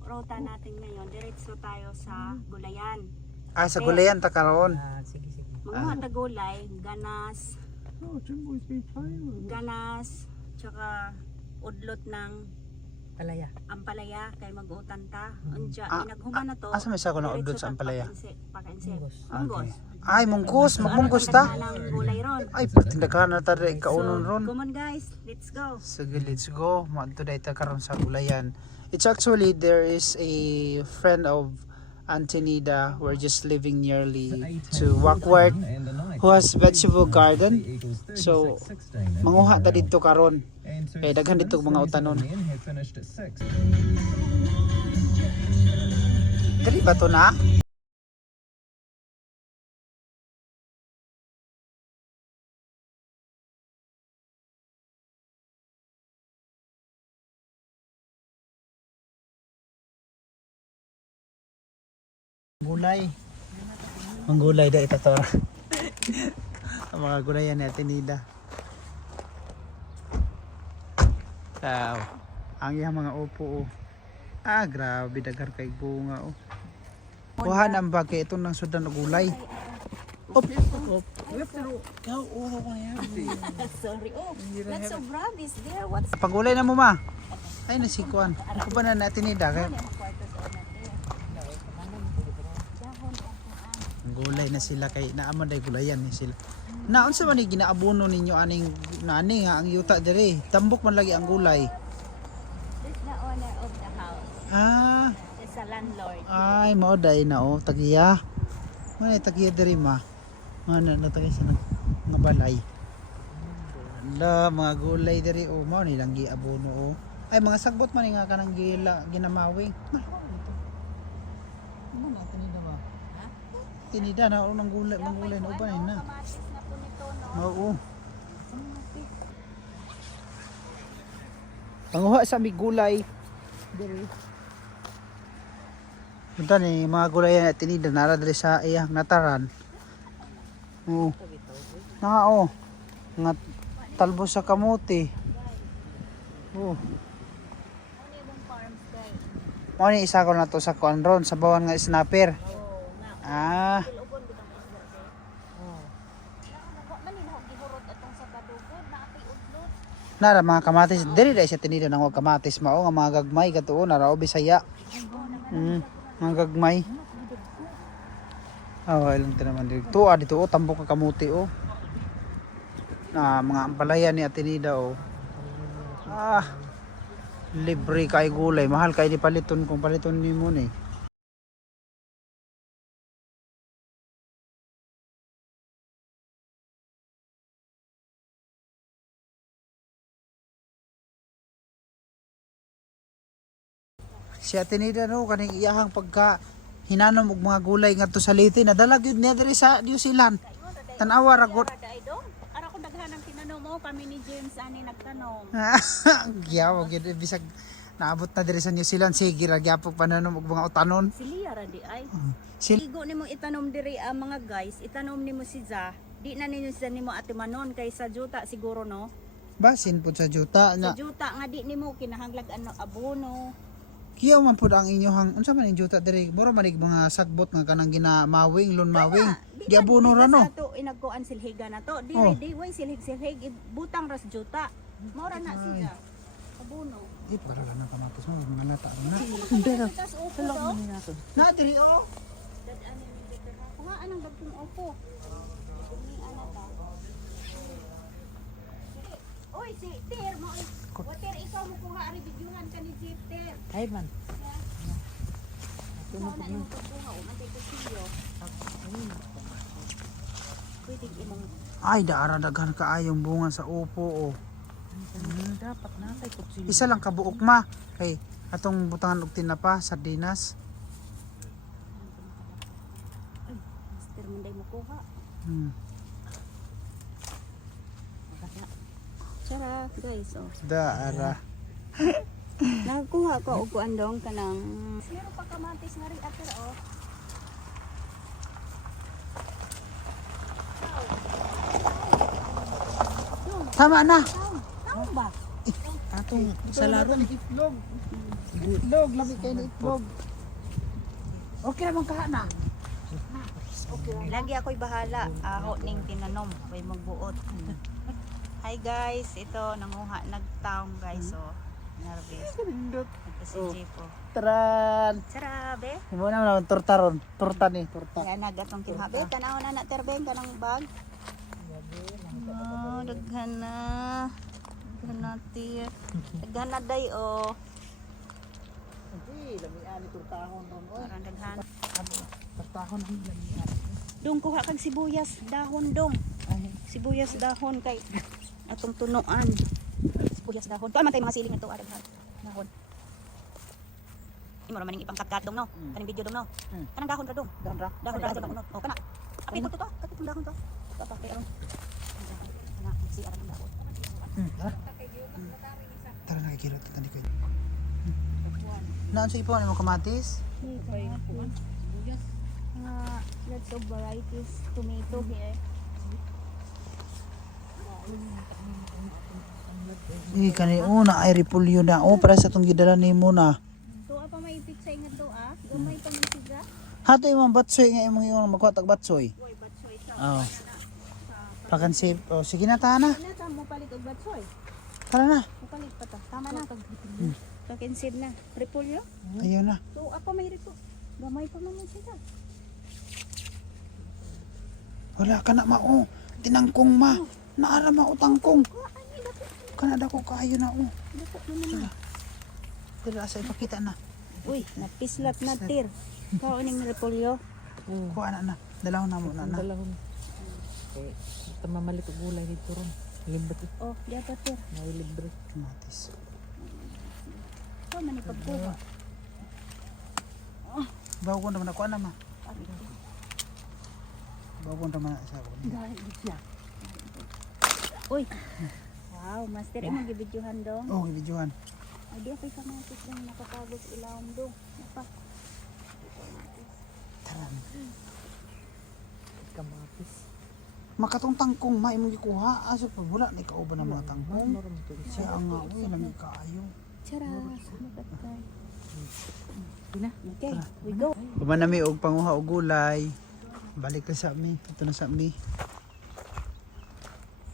ruta natin ngayon, diretso tayo sa Gulayan. Ah, sa Gulayan ta karon. Sige, sige. Mga tagulay, ganas, tsaka udlot ng Palaya. ampalaya kay mag-utan ta. Unja, inaghuman na to. Asa may sa ko na udlot diretso sa ta ampalaya? Pakainse. Munggos. Munggos. Ay, mungkos, magmungkos ta. Ng gulay ron. Ay, tindakan na ta rin kaunon ron. Come on guys, let's go. Sige, let's go. Maadto day ta karon sa Gulayan. It's actually there is a friend of Auntie Nida. We're just living nearly to Wakward who has vegetable garden. So, manguha ta dito karon. Eh daghan dito mga utanon. Dali ba to na? Gulay. Ang gulay da ito to. Ang mga gulay yan ni Ate Nida. Wow. Ang iyang mga upo. Ah, grabe dagar kay bunga. Kuhan ang bagay ito ng sudan na gulay. Op. Sorry. Oh, lots of rabbits there. What's Pagulay na mo ma. Ay nasikuan. Ako ba na Ate Nida kay gulay na sila kay naaman day gulayan ni sila. Naon sa man ni ginaabono ninyo aning nani nga ang yuta dire. Tambok man lagi ang gulay. this the owner of the house? Ah, It's a landlord. ay mao day na oh tagiya. May tagiya dire ma. Mana na tagiya sa nga balay. Ala mga gulay dire oh mao ni lang giabono oh. Ay mga sagbot man ni nga kanang ginamawing. Ano na tinida ba? Tinida na unang gulay, mga gulay na uban na. Kamatis na po nito, no? Oo. Panguha sa mig gulay. Diri. Punta ni mga gulay na tinida nara diri sa iyang nataran. Oo. Oo. Nga talbos sa kamote. Oo. Ano yung farms guys? Mo ni isa ko na to sa kuan ron sa bawan nga snapper. Ah. Ilubon bitang isda day. Wa man ni gihurot atong sa kadugod na apay udlot. Nara mga kamatis diri dai sa tinida nang wag kamatis mao nga mga gagmay katuo nara o Bisaya. Mga gagmay. Oh, ilang tinaman dito. Tuwa dito oh, tambok ka kamuti oh. Na mga ampalaya ni Ate Nida oh. Ah. Libre kay gulay, mahal kay di paliton kung paliton nimo ni. Si Ate Nida no kaning iyahang pagka hinanom og mga gulay ngadto sa Leyte nadala gyud niya diri sa New Zealand. Tan-awa ragot. Ara ko daghanang tinanom mo kami ni James ani nagtanom. Giyaw gyud bisag naabot na diri sa New Zealand sige ra gyapon pananom og mga utanon. Siliya ra di ay. Sil Igo nimo itanom diri ang mga guys, itanom nimo si Za. Di na ninyo sa nimo ate manon kay sa juta siguro no. basin pud sa juta Sa nya. juta nga di nimo kinahanglag ano abono. Kiyaw man pud ang inyohang unsa man yung juta diri mura man mga sagbot nga kanang ginamawing lon mawing. Giabono ra no. Sa to inagkuan silhiga na to. Di Oh. di way silhig butang ras juta. Mora na siya. Abono. Di para lang kamatis mo mga lata na. Tas upo to. Na diri oh. Dadaan ni dito. Nga anang dagkong upo. Ni ana ta. Oy si Ter mo. Water ikaw mo kuha ari bidyuhan ka ni Jeep Ter. Ay man. Ikaw na imong kuha o man kay kusilyo. Pwede imong Ay daara daghan kaayong bunga sa upo oh. Dapat na kay kutsilyo. Isa lang kabuok ma kay atong butangan og tinapa sardinas. Master Monday mo kuha. Tara guys oh. Daara. Nagkuha ko og kuan dong kanang Sino pa kamatis nga rin ater oh. Tama na. Tao ba? Atong sa laro. Itlog. Itlog, labi kayo na itlog. Okay naman ka na. Lagi ako'y bahala. Aho ning tinanom. May magbuot. Hi guys, ito nanguha nagtaong guys. Oh, nervous. Ito si Jepo. Taran. Sarabe. Mo na naman torta ron. Torta ni, torta. Kaya nagatong kinhabi. Tanaw na na terbeng kanang bag. Oh, daghan na. Daghan na tir. Daghan na day oh. Hindi, lamian ni tortahon ron. Parang daghan. Tortahon ang lamian. Dong kuha kag sibuyas dahon dong. Sibuyas dahon kay atong tunuan. Sibuyas dahon. Tuan man tay mga siling nito daghan. Dahon. Imo ra maning ipangkat dong no. Kaning video dong no. Kanang dahon ra dong. Dahon ra. Dahon ra sa unod. Oh kana. Apil ko to. Katong dahon to. Papakay aron. Kana si aron dahon. Tara nakikirot kita ni kayo. Naan sa ipon mo kamatis? Lots of varieties tomato here. Kani una ay repulyo na. Para sa tong gidala nimo na. So apa may pizza nga to Gamay pa man siya. Hato imong batsoy nga imong yung magkuha tag batsoy. Boy batsoy sa. Oh. Pakansip. Oh, sige na tana. Ano ta mo palit og batsoy? Tara na. Mo palit pa ta. Tama na. Kakensid na. Repolyo? Ayun na. So apa may repo? Gamay pa man siya. Wala ka na mao. Tinangkong ma. Naara mao tangkong. Kana dako kaayo na oh. Dako man na. Dira sa ipakita na. Uy, napislat na tir. Kao ning repolyo. Kuha na na. Dalaw na mo na na. Dalahon. Eh, ito mamalik og gulay dito ron. Libre. Oh, dapat tir. May libre. Kamatis. Kao man ni pagkuha. Bawgon naman ako na ma. Bawgon naman sa ako. Uy. Wow, master imong gibidyohan dong. Oh, videohan. Ay, di ako'y kamatis lang nakakagos ilawom dong. Apa? Tara. Kamatis. Makatong tangkong ma imong gikuha. Aso pa wala na ikauban ng mga tangkong. Maram to. Siya ang nga uy lang kaayo. Tara, makatay. Ina. Okay, we go. Pumanami og panguha og gulay. Balik na sa mi. Ito na sa mi.